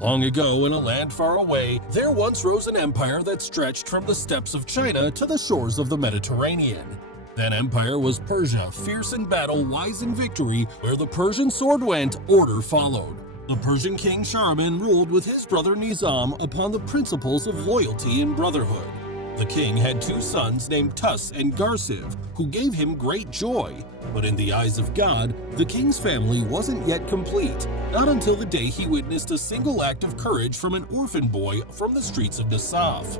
Long ago, in a land far away, there once rose an empire that stretched from the steppes of China to the shores of the Mediterranean. That empire was Persia, fierce in battle, wise in victory. Where the Persian sword went, order followed. The Persian king Shahriman ruled with his brother Nizam upon the principles of loyalty and brotherhood. The king had two sons named Tus and Garsiv, who gave him great joy. But in the eyes of God, the king's family wasn't yet complete, not until the day he witnessed a single act of courage from an orphan boy from the streets of Nasaf.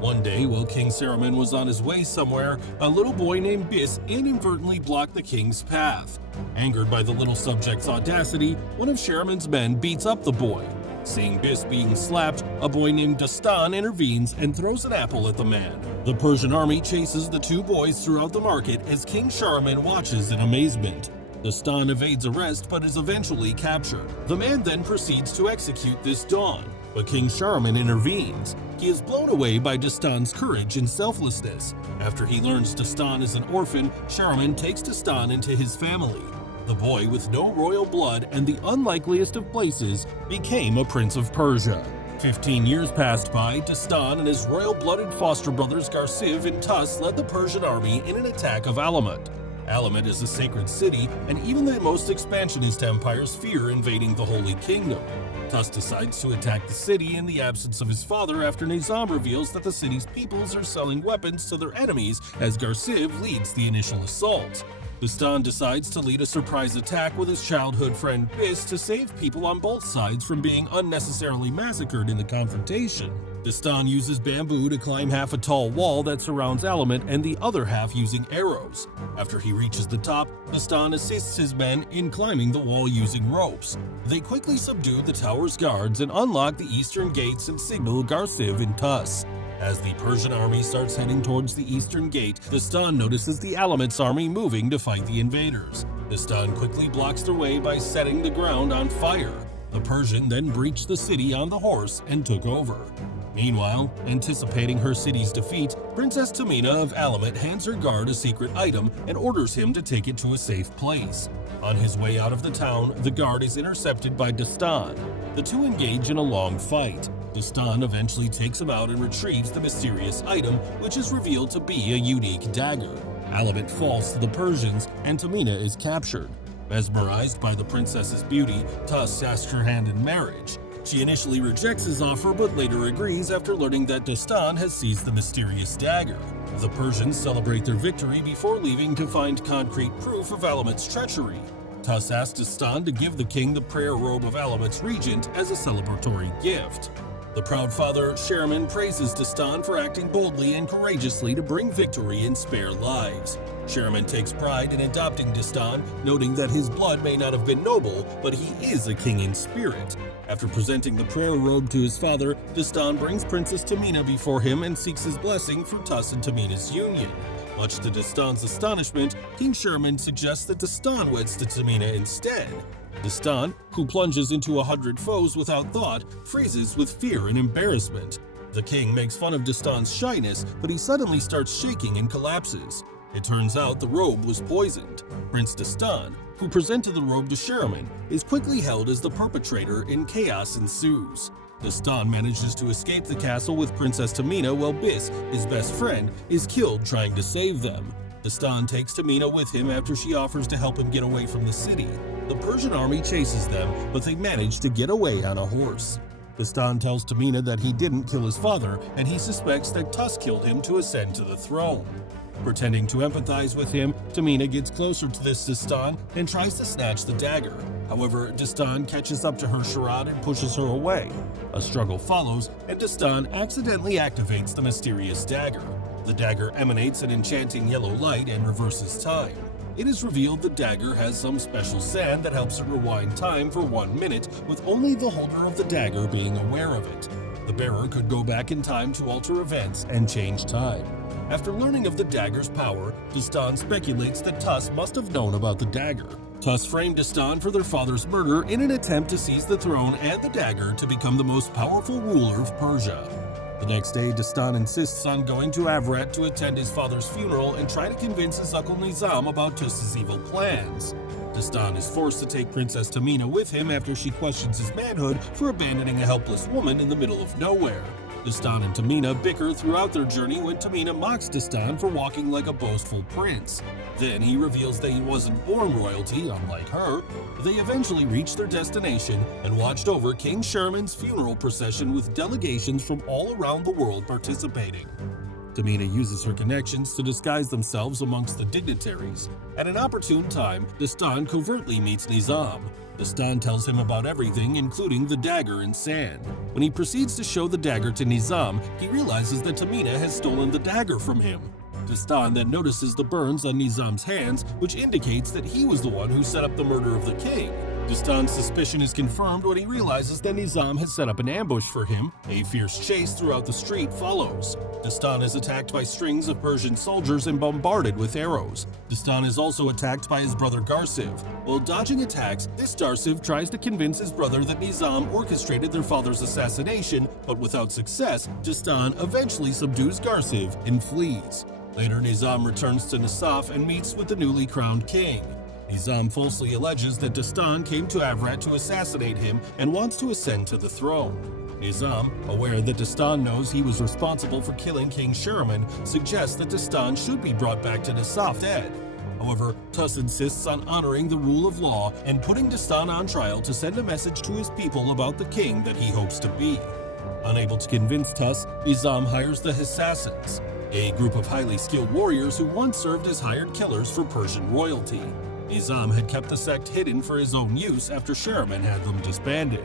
One day, while King Shahriman was on his way somewhere, a little boy named Bis inadvertently blocked the king's path. Angered by the little subject's audacity, one of Shahriman's men beats up the boy. Seeing Bis being slapped, a boy named Dastan intervenes and throws an apple at the man. The Persian army chases the two boys throughout the market as King Shahriman watches in amazement. Dastan evades arrest but is eventually captured. The man then proceeds to execute this Don, but King Shahriman intervenes. He is blown away by Dastan's courage and selflessness. After he learns Dastan is an orphan, Shahriman takes Dastan into his family. The boy, with no royal blood and the unlikeliest of places, became a prince of Persia. 15 years passed by. Dastan and his royal-blooded foster brothers Garsiv and Tus led the Persian army in an attack of Alamut. Alamut is a sacred city, and even the most expansionist empires fear invading the Holy Kingdom. Tus decides to attack the city in the absence of his father after Nizam reveals that the city's peoples are selling weapons to their enemies as Garsiv leads the initial assault. Dastan decides to lead a surprise attack with his childhood friend Bis to save people on both sides from being unnecessarily massacred in the confrontation. Dastan uses bamboo to climb half a tall wall that surrounds Alamut and the other half using arrows. After he reaches the top, Dastan assists his men in climbing the wall using ropes. They quickly subdue the tower's guards and unlock the eastern gates and signal Garsiv and Tus. As the Persian army starts heading towards the eastern gate, Dastan notices the Alamut's army moving to fight the invaders. Dastan quickly blocks their way by setting the ground on fire. The Persian then breached the city on the horse and took over. Meanwhile, anticipating her city's defeat, Princess Tamina of Alamut hands her guard a secret item and orders him to take it to a safe place. On his way out of the town, the guard is intercepted by Dastan. The two engage in a long fight. Dastan eventually takes him out and retrieves the mysterious item, which is revealed to be a unique dagger. Alamut falls to the Persians, and Tamina is captured. Mesmerized by the princess's beauty, Tus asks her hand in marriage. She initially rejects his offer but later agrees after learning that Dastan has seized the mysterious dagger. The Persians celebrate their victory before leaving to find concrete proof of Alamut's treachery. Tus asks Dastan to give the king the prayer robe of Alamut's regent as a celebratory gift. The proud father, Shahriman, praises Dastan for acting boldly and courageously to bring victory and spare lives. Shahriman takes pride in adopting Dastan, noting that his blood may not have been noble, but he is a king in spirit. After presenting the prayer robe to his father, Dastan brings Princess Tamina before him and seeks his blessing for Tus and Tamina's union. Much to Dastan's astonishment, King Shahriman suggests that Dastan weds to Tamina instead. Dastan, who plunges into 100 foes without thought, freezes with fear and embarrassment. The king makes fun of Dastan's shyness, but he suddenly starts shaking and collapses. It turns out the robe was poisoned. Prince Dastan, who presented the robe to Shahriman, is quickly held as the perpetrator and chaos ensues. Dastan manages to escape the castle with Princess Tamina while Bis, his best friend, is killed trying to save them. Dastan takes Tamina with him after she offers to help him get away from the city. The Persian army chases them, but they manage to get away on a horse. Dastan tells Tamina that he didn't kill his father, and he suspects that Tus killed him to ascend to the throne. Pretending to empathize with him, Tamina gets closer to this Dastan and tries to snatch the dagger. However, Dastan catches up to her charade and pushes her away. A struggle follows, and Dastan accidentally activates the mysterious dagger. The dagger emanates an enchanting yellow light and reverses time. It is revealed the dagger has some special sand that helps it rewind time for 1 minute, with only the holder of the dagger being aware of it. The bearer could go back in time to alter events and change time. After learning of the dagger's power, Dastan speculates that Tus must have known about the dagger. Tus framed Dastan for their father's murder in an attempt to seize the throne and the dagger to become the most powerful ruler of Persia. The next day, Dastan insists on going to Avrat to attend his father's funeral and try to convince his uncle Nizam about Tus's evil plans. Dastan is forced to take Princess Tamina with him after she questions his manhood for abandoning a helpless woman in the middle of nowhere. Dastan and Tamina bicker throughout their journey when Tamina mocks Dastan for walking like a boastful prince. Then he reveals that he wasn't born royalty, unlike her. They eventually reached their destination and watched over King Sherman's funeral procession with delegations from all around the world participating. Tamina uses her connections to disguise themselves amongst the dignitaries. At an opportune time, Dastan covertly meets Nizam. Dastan tells him about everything, including the dagger and sand. When he proceeds to show the dagger to Nizam, he realizes that Tamina has stolen the dagger from him. Dastan then notices the burns on Nizam's hands, which indicates that he was the one who set up the murder of the king. Dastan's suspicion is confirmed when he realizes that Nizam has set up an ambush for him. A fierce chase throughout the street follows. Dastan is attacked by strings of Persian soldiers and bombarded with arrows. Dastan is also attacked by his brother Garsiv. While dodging attacks, this Darsiv tries to convince his brother that Nizam orchestrated their father's assassination, but without success, Dastan eventually subdues Garsiv and flees. Later, Nizam returns to Nasaf and meets with the newly crowned king. Nizam falsely alleges that Dastan came to Avrat to assassinate him and wants to ascend to the throne. Nizam, aware that Dastan knows he was responsible for killing King Sherman, suggests that Dastan should be brought back to Nasaf dead. However, Tuss insists on honoring the rule of law and putting Dastan on trial to send a message to his people about the king that he hopes to be. Unable to convince Tuss, Nizam hires the Assassins, a group of highly skilled warriors who once served as hired killers for Persian royalty. Nizam had kept the sect hidden for his own use after Sherman had them disbanded.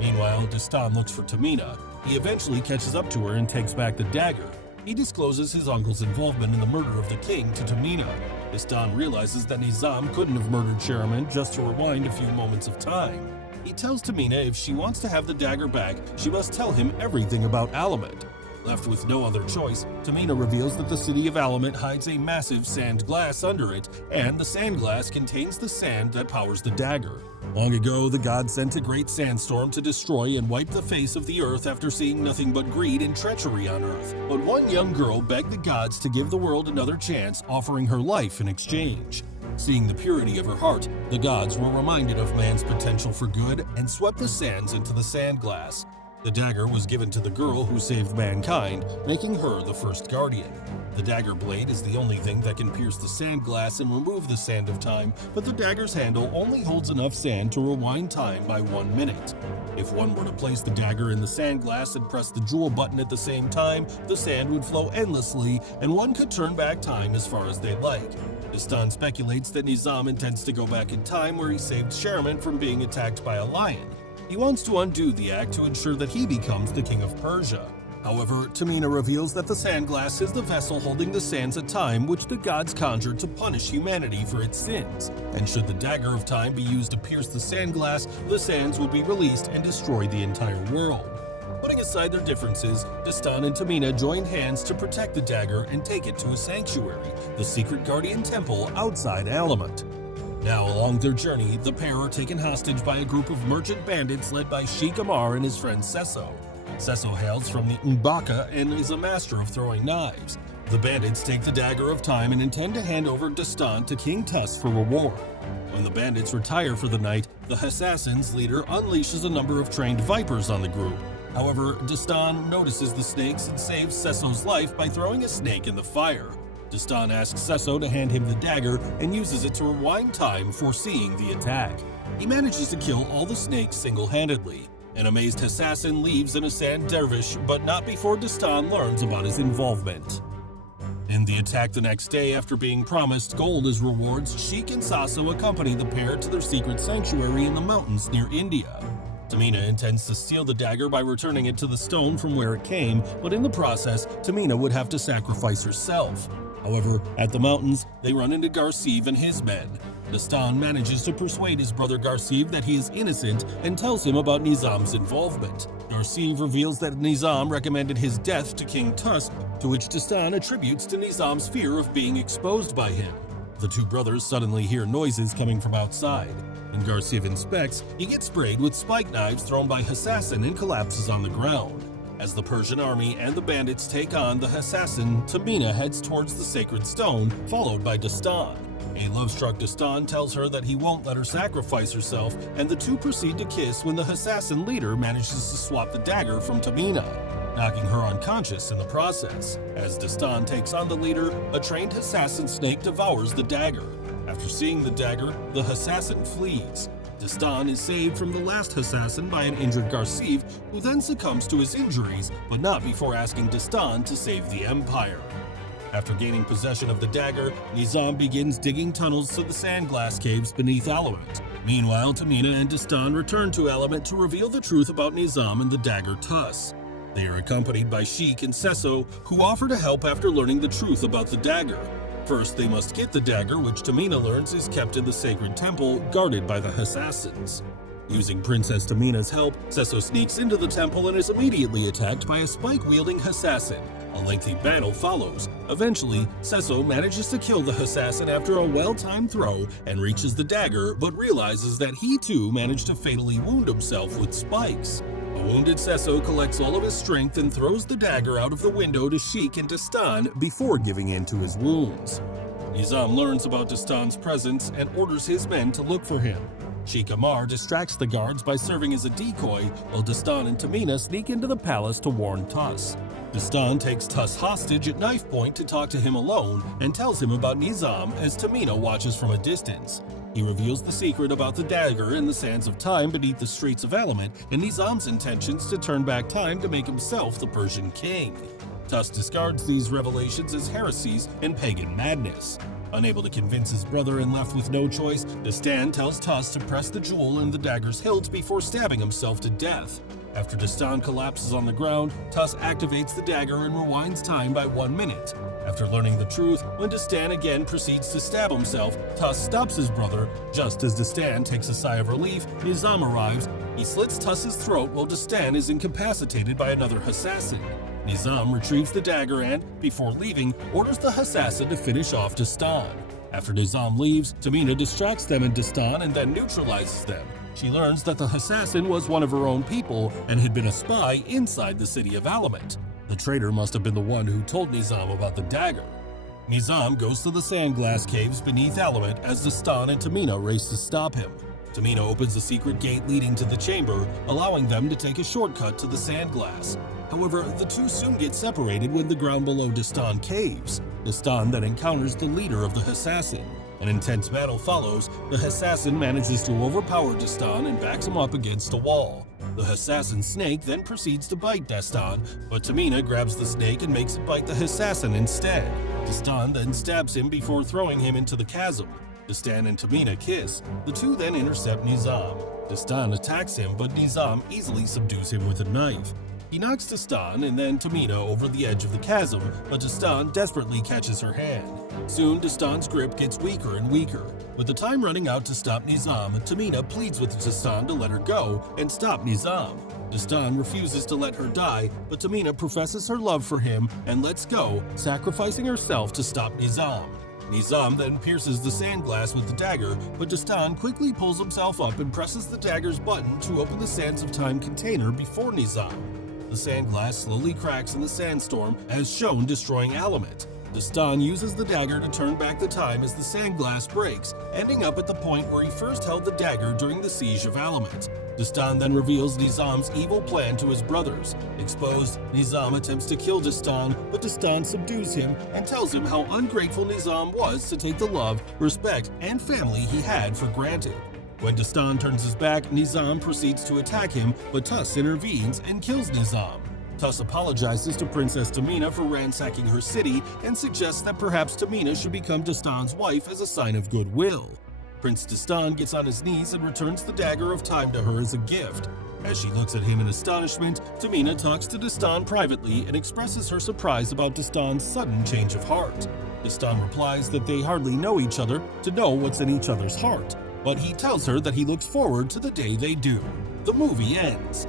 Meanwhile, Dastan looks for Tamina. He eventually catches up to her and takes back the dagger. He discloses his uncle's involvement in the murder of the king to Tamina. Dastan realizes that Nizam couldn't have murdered Sherman just to rewind a few moments of time. He tells Tamina if she wants to have the dagger back, she must tell him everything about Alamut. Left with no other choice, Tamina reveals that the city of Alamut hides a massive sand glass under it, and the sand glass contains the sand that powers the dagger. Long ago, the gods sent a great sandstorm to destroy and wipe the face of the earth after seeing nothing but greed and treachery on earth. But one young girl begged the gods to give the world another chance, offering her life in exchange. Seeing the purity of her heart, the gods were reminded of man's potential for good and swept the sands into the sand glass. The dagger was given to the girl who saved mankind, making her the first guardian. The dagger blade is the only thing that can pierce the sand glass and remove the sand of time, but the dagger's handle only holds enough sand to rewind time by 1 minute. If one were to place the dagger in the sand glass and press the jewel button at the same time, the sand would flow endlessly, and one could turn back time as far as they like. Dastan speculates that Nizam intends to go back in time where he saved Sherman from being attacked by a lion. He wants to undo the act to ensure that he becomes the king of Persia. However, Tamina reveals that the sand glass is the vessel holding the sands of time which the gods conjured to punish humanity for its sins. And should the dagger of time be used to pierce the sand glass, the sands would be released and destroy the entire world. Putting aside their differences, Dastan and Tamina joined hands to protect the dagger and take it to a sanctuary, the secret guardian temple outside Alamut. Now, along their journey, the pair are taken hostage by a group of merchant bandits led by Sheikh Amar and his friend Sesso. Sesso hails from the Mbaka and is a master of throwing knives. The bandits take the dagger of time and intend to hand over Dastan to King Tuss for reward. When the bandits retire for the night, the Assassins' leader unleashes a number of trained vipers on the group. However, Dastan notices the snakes and saves Sesso's life by throwing a snake in the fire. Dastan asks Sesso to hand him the dagger and uses it to rewind time, foreseeing the attack. He manages to kill all the snakes single-handedly. An amazed assassin leaves in a sand dervish, but not before Dastan learns about his involvement. In the attack the next day, after being promised gold as rewards, Sheikh and Sasso accompany the pair to their secret sanctuary in the mountains near India. Tamina intends to steal the dagger by returning it to the stone from where it came, but in the process, Tamina would have to sacrifice herself. However, at the mountains, they run into Garsiv and his men. Dastan manages to persuade his brother Garsiv that he is innocent and tells him about Nizam's involvement. Garsiv reveals that Nizam recommended his death to King Tusk, to which Dastan attributes to Nizam's fear of being exposed by him. The two brothers suddenly hear noises coming from outside. When Garsiv inspects, he gets sprayed with spike knives thrown by Assassin and collapses on the ground. As the Persian army and the bandits take on the assassin, Tamina heads towards the sacred stone, followed by Dastan. A love-struck Dastan tells her that he won't let her sacrifice herself, and the two proceed to kiss when the assassin leader manages to swap the dagger from Tamina, knocking her unconscious in the process. As Dastan takes on the leader, a trained assassin snake devours the dagger. After seeing the dagger, the assassin flees. Dastan is saved from the last assassin by an injured Garciv, who then succumbs to his injuries, but not before asking Dastan to save the Empire. After gaining possession of the dagger, Nizam begins digging tunnels to the sandglass caves beneath Element. Meanwhile, Tamina and Dastan return to Element to reveal the truth about Nizam and the dagger Tuss. They are accompanied by Sheik and Sesso, who offer to help after learning the truth about the dagger. First, they must get the dagger, which Tamina learns is kept in the sacred temple, guarded by the assassins. Using Princess Tamina's help, Sesso sneaks into the temple and is immediately attacked by a spike-wielding assassin. A lengthy battle follows. Eventually, Sesso manages to kill the assassin after a well-timed throw and reaches the dagger, but realizes that he too managed to fatally wound himself with spikes. A wounded Sesso collects all of his strength and throws the dagger out of the window to Sheik and Dastan before giving in to his wounds. Nizam learns about Dastan's presence and orders his men to look for him. Sheik Amar distracts the guards by serving as a decoy, while Dastan and Tamina sneak into the palace to warn Tuss. Dastan takes Tuss hostage at knife point to talk to him alone and tells him about Nizam as Tamina watches from a distance. He reveals the secret about the dagger in the sands of time beneath the streets of Element and Nizam's intentions to turn back time to make himself the Persian king. Tuss discards these revelations as heresies and pagan madness. Unable to convince his brother and left with no choice, Dastan tells Tuss to press the jewel in the dagger's hilt before stabbing himself to death. After Dastan collapses on the ground, Tuss activates the dagger and rewinds time by 1 minute. After learning the truth, when Dastan again proceeds to stab himself, Tuss stops his brother. Just as Dastan takes a sigh of relief, Nizam arrives. He slits Tuss's throat while Dastan is incapacitated by another assassin. Nizam retrieves the dagger and, before leaving, orders the assassin to finish off Dastan. After Nizam leaves, Tamina distracts them and Dastan and then neutralizes them. She learns that the assassin was one of her own people and had been a spy inside the city of Element. The traitor must have been the one who told Nizam about the dagger. Nizam goes to the sandglass caves beneath Element as Dastan and Tamina race to stop him. Tamina opens a secret gate leading to the chamber, allowing them to take a shortcut to the sandglass. However, the two soon get separated when the ground below Dastan caves. Dastan then encounters the leader of the assassin. An intense battle follows. The assassin manages to overpower Dastan and backs him up against a wall. The assassin's snake then proceeds to bite Dastan, but Tamina grabs the snake and makes it bite the assassin instead. Dastan then stabs him before throwing him into the chasm. Dastan and Tamina kiss. The two then intercept Nizam. Dastan attacks him, but Nizam easily subdues him with a knife. He knocks Dastan and then Tamina over the edge of the chasm, but Dastan desperately catches her hand. Soon, Dastan's grip gets weaker and weaker. With the time running out to stop Nizam, Tamina pleads with Dastan to let her go and stop Nizam. Dastan refuses to let her die, but Tamina professes her love for him and lets go, sacrificing herself to stop Nizam. Nizam then pierces the sandglass with the dagger, but Dastan quickly pulls himself up and presses the dagger's button to open the Sands of Time container before Nizam. The sandglass slowly cracks in the sandstorm, as shown destroying Element. Dastan uses the dagger to turn back the time as the sandglass breaks, ending up at the point where he first held the dagger during the siege of Element. Dastan then reveals Nizam's evil plan to his brothers. Exposed, Nizam attempts to kill Dastan, but Dastan subdues him and tells him how ungrateful Nizam was to take the love, respect, and family he had for granted. When Dastan turns his back, Nizam proceeds to attack him, but Tuss intervenes and kills Nizam. Tuss apologizes to Princess Tamina for ransacking her city and suggests that perhaps Tamina should become Dastan's wife as a sign of goodwill. Prince Dastan gets on his knees and returns the dagger of time to her as a gift. As she looks at him in astonishment, Tamina talks to Dastan privately and expresses her surprise about Dastan's sudden change of heart. Dastan replies that they hardly know each other to know what's in each other's heart, but he tells her that he looks forward to the day they do. The movie ends.